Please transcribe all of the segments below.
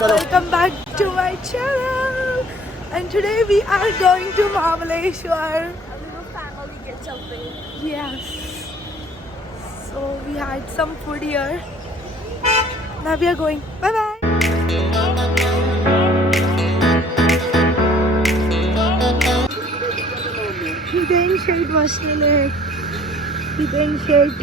Welcome back to my channel. And today we are going to Mahabaleshwar. A little family get something. Yes. So we had some food here. Now we are going. Bye bye. Hidden shade बसलेले hidden shade.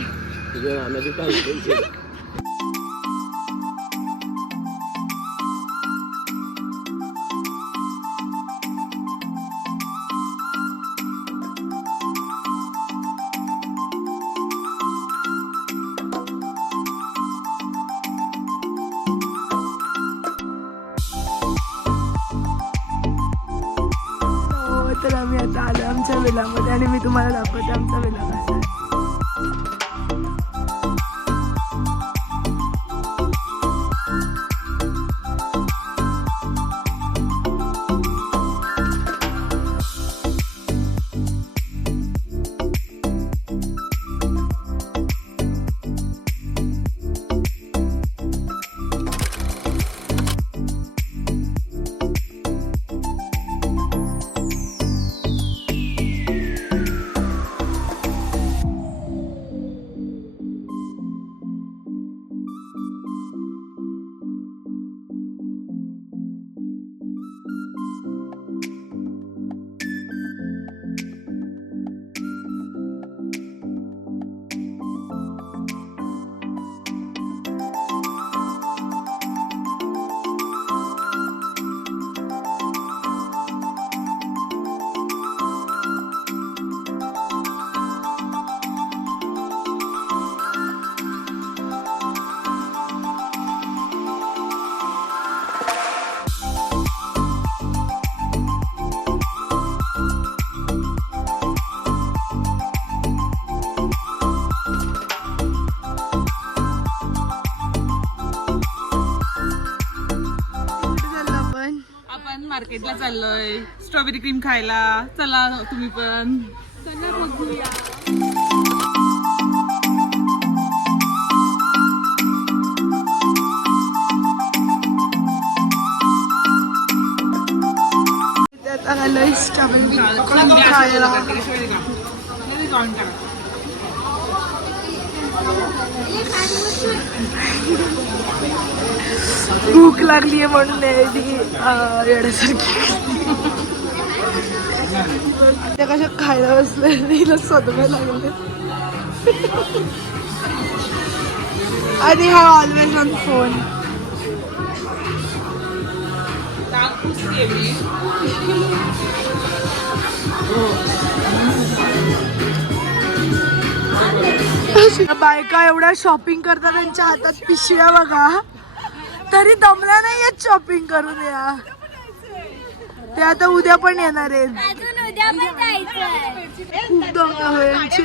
तर आम्ही आता आलो आमच्या विलामध्ये आणि मी तुम्हाला दाखवते आमचा विला कसा आहे. मार्केटला चाललोय स्ट्रॉबेरी क्रीम खायला. चला तुम्ही पण. चला बघूया. आता आलोय स्ट्रॉबेरी क्रीम खायला. भूक लागली आहे म्हणून येण्यासारखी त्या कशा खायला बसले हिला सदमे लागले. आणि हा ऑलवेज ऑन फोन. बायका एवढ्या शॉपिंग करतात त्यांच्या हातात पिशव्या बघा तरी दमल्या नाही येत शॉपिंग करून. या ते आता उद्या पण येणार आहेत. खूप दमल्या व्हायचे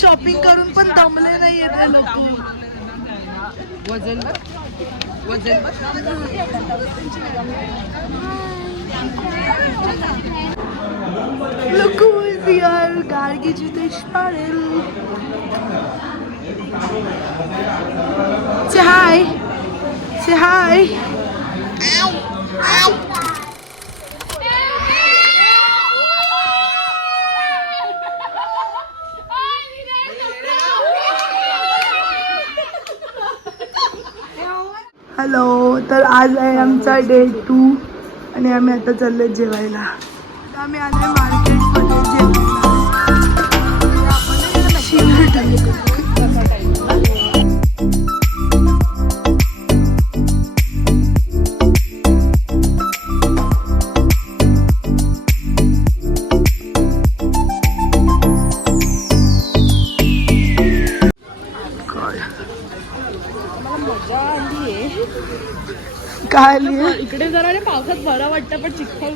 शॉपिंग करून पण दमले नाही येत लोक. Look who is here, Gargiji Deshpande. Say hi. Say hi. Ow. Ow. Hello. तर आज आहे आमचा डे 2 आणि आम्ही आता चाललोय जेवायला. आम्ही आलोय मार्केटमध्ये जेवायला. काय इकडे जरा पावसात बरं वाटतं पण चिखल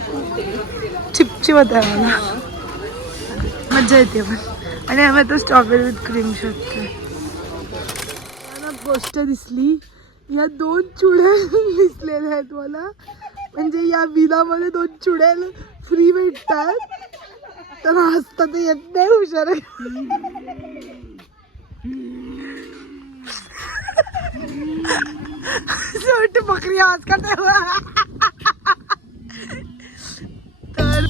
चिपचिपत आहे मला. मजा येते पण. आणि आम्ही आता स्ट्रॉबेरी विथ क्रीम शोधतोय. गोष्ट दिसली या 2 चुड्या दिसलेल्या आहेत मला. म्हणजे या विलामध्ये 2 चुड्या फ्री भेटतात तर हसता तर येत नाही. हुशार शेवटी बकरी आवाज करते तर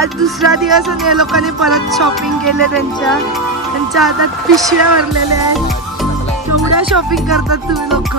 आज दुसरा दिवस आणि या लोकांनी परत शॉपिंग केले त्यांच्या हातात पिशव्या भरलेल्या आहेत. केवढ्या शॉपिंग करतात तुम्ही लोक.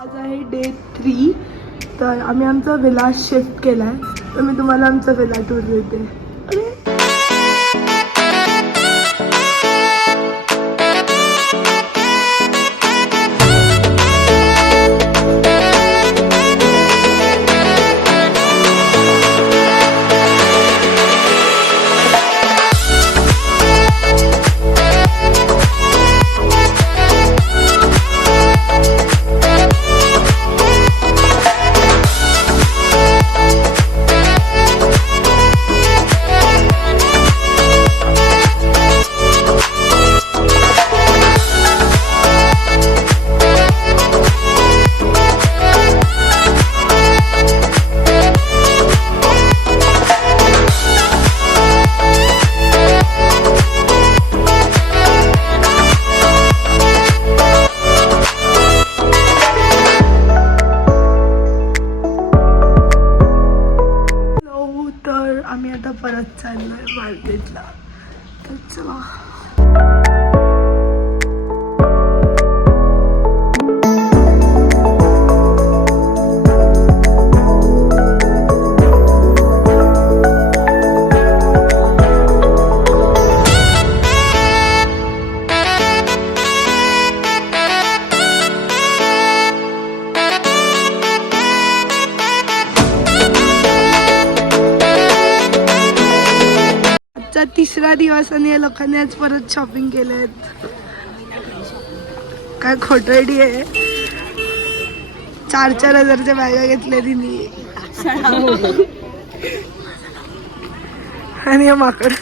आज आहे डे 3. तर आम्ही आमचा विला शिफ्ट केलाय. तर मी तुम्हाला आमचा विला टूर देते. आम्ही आता परत चाललोय मार्केटला. तर चला. तिसरा दिवस आणि या लोकांनी आज परत शॉपिंग केलेत. काय खोटरडी आहे. 4-4 हजारच्या बॅगा घेतल्या तिने आणि माकड